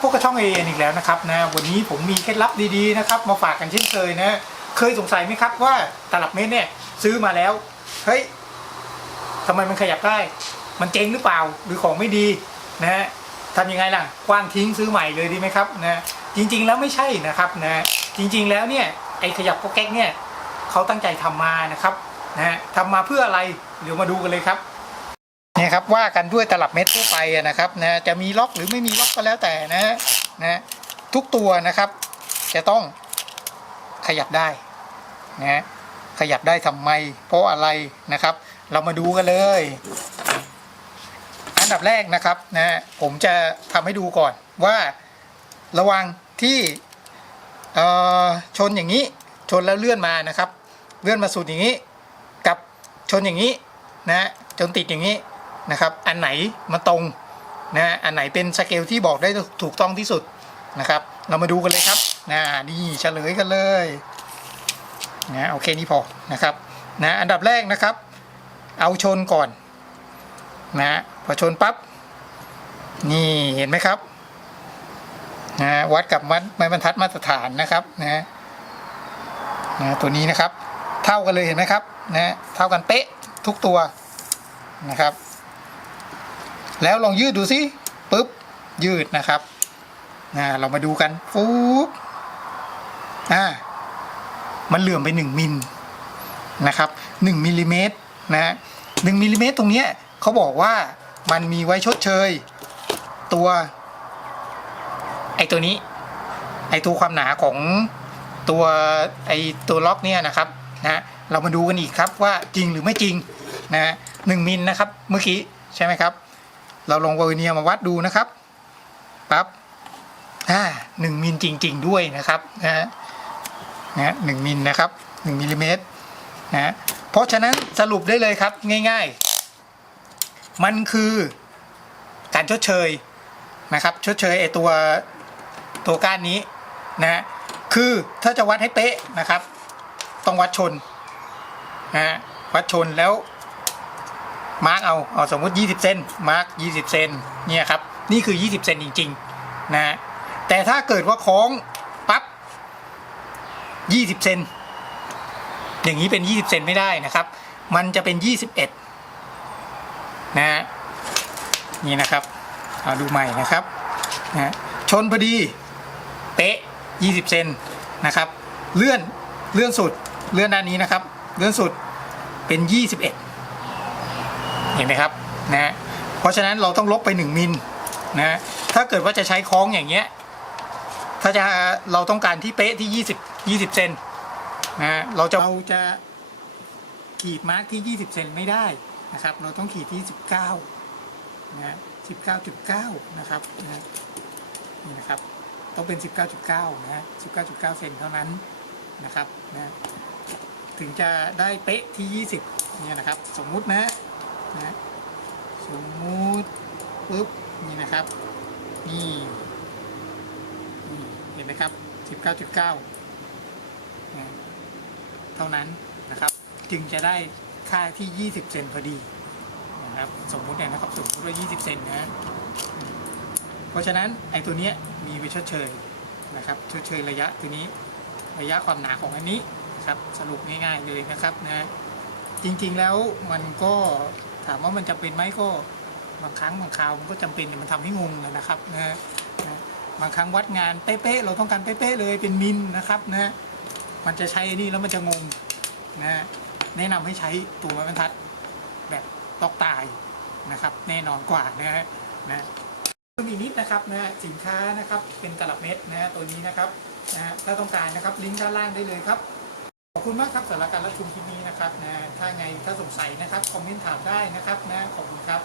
พบกับช่อง AN อีกแล้วนะครับนะวันนี้ผมมีเคล็ดลับดีๆนะครับมาฝากกันเช่นเคยนะเคยสงสัยไหมครับว่าตลับเมตรเนี่ยซื้อมาแล้วเฮ้ยทำไมมันขยับได้มันเจ๊งหรือเปล่าหรือของไม่ดีนะฮะทำยังไงล่ะกว้างทิ้งซื้อใหม่เลยดีไหมครับนะจริงๆแล้วไม่ใช่นะครับนะจริงๆแล้วเนี่ยไอ้ขยับก็แก๊กเนี่ยเขาตั้งใจทำมานะครับนะทำมาเพื่ออะไรเดี๋ยวมาดูกันเลยครับเนี่ยครับว่ากันด้วยตลับเม็ดทั่วไปนะครับนะจะมีล็อกหรือไม่มีล็อกก็แล้วแต่นะทุกตัวนะครับจะต้องขยับได้นะขยับได้ทำไมเพราะอะไรนะครับเรามาดูกันเลยอันดับแรกนะครับนะผมจะทำให้ดูก่อนว่าระหว่างที่ชนอย่างนี้ชนแล้วเลื่อนมานะครับเลื่อนมาสุดอย่างนี้กับชนอย่างนี้นะจนติดอย่างนี้นะครับอันไหนมาตรงนะอันไหนเป็นสเกลที่บอกได้ถูกต้องที่สุดนะครับเรามาดูกันเลยครับนี่เฉลยกันเลยนะโอเคนี่พอนะครับนะอันดับแรกนะครับเอาชนก่อนนะพอชนปั๊บนี่เห็นไหมครับนะวัดกับไม้บรรทัดมาตรฐานนะครับนะตัวนี้นะครับเท่ากันเลยเห็นไหมครับนะเท่ากันเป๊ะทุกตัวนะครับแล้วลองยืดดูสิปึ๊บยืดนะครับเรามาดูกันปุ๊บมันเหลื่อมไป1มิลนะครับ1มิลลิเมตรนะ1มิลลิเมตรตรงนี้เขาบอกว่ามันมีไว้ชดเชยตัวตัวนี้ตัวความหนาของตัวล็อกเนี่ยนะครับนะเรามาดูกันอีกครับว่าจริงหรือไม่จริงนะ1มิลนะครับเมื่อกี้ใช่ไหมครับเราลองเวอร์เนียร์มาวัดดูนะครับปั๊บ1มิลจริงๆด้วยนะครับนะ1มิลนะครับ1มิลลิเมตรนะเพราะฉะนั้นสรุปได้เลยครับง่ายๆมันคือการชดเชยนะครับชดเชยตัวก้านนี้นะคือถ้าจะวัดให้เป๊ะนะครับต้องวัดชนนะวัดชนแล้วมาร์กเอาสมมติ20เซนมาร์ก20เซนเนี่ยครับนี่คือ20เซนจริงๆนะแต่ถ้าเกิดว่าคล้องปั๊บ20เซนอย่างนี้เป็น20เซนไม่ได้นะครับมันจะเป็น21นะนี่นะครับเอาดูใหม่นะครับนะชนพอดีเป๊ะ20เซนนะครับเลื่อนสุดเลื่อนด้านนี้นะครับเลื่อนสุดเป็น21เห็นไหมครับนะเพราะฉะนั้นเราต้องลบไป1มิลนะถ้าเกิดว่าจะใช้คล้องอย่างเงี้ยถ้าเราต้องการที่เป๊ะที่20เซนนะเราจะขีดมาร์กที่20เซนไม่ได้นะครับเราต้องขีดที่19นะ19.9นะครับนี่นะครับต้องเป็น 19.9 นะ19.9 เซนเท่านั้นนะครับนะถึงจะได้เป๊ะที่20เนี่ยนะครับสมมุตินะสมมุติปุ๊บนี่นะครับนี่เห็นไหมครับ 19.9 เท่านั้นนะครับจึงจะได้ค่าที่20เซนพอดีนะครับสมมุตินะครับสมมุติว่า20เซนนะเพราะฉะนั้นตัวนี้มีไว้ชดเชยนะครับชดเชยระยะตัวนี้ระยะความหนาของอันนี้ครับสรุปง่ายๆเลยนะครับนะจริงๆแล้วมันก็ถามว่ามันจำเป็นไหมก็บางครั้งบางคราวมันก็จำเป็นมันทำให้งงนะครับนะบางครั้งวัดงานเป๊ะๆเราต้องการเป๊ะๆเลยเป็นมิลนะครับนะมันจะใช้นี่แล้วมันจะงงนะแนะนำให้ใช้ตัวไม้บรรทัดแบบล็อกตายนะครับแน่นอนกว่านะมีนิดนะครับสินค้านะครับเป็นตลับเม็ดตัวนี้นะครับถ้าต้องการนะครับลิงก์ด้านล่างได้เลยครับขอบคุณมากครับสำหรับการรับชมคลิปนี้นะครับถ้าสงสัยนะครับคอมเมนต์ถามได้นะครับขอบคุณครับ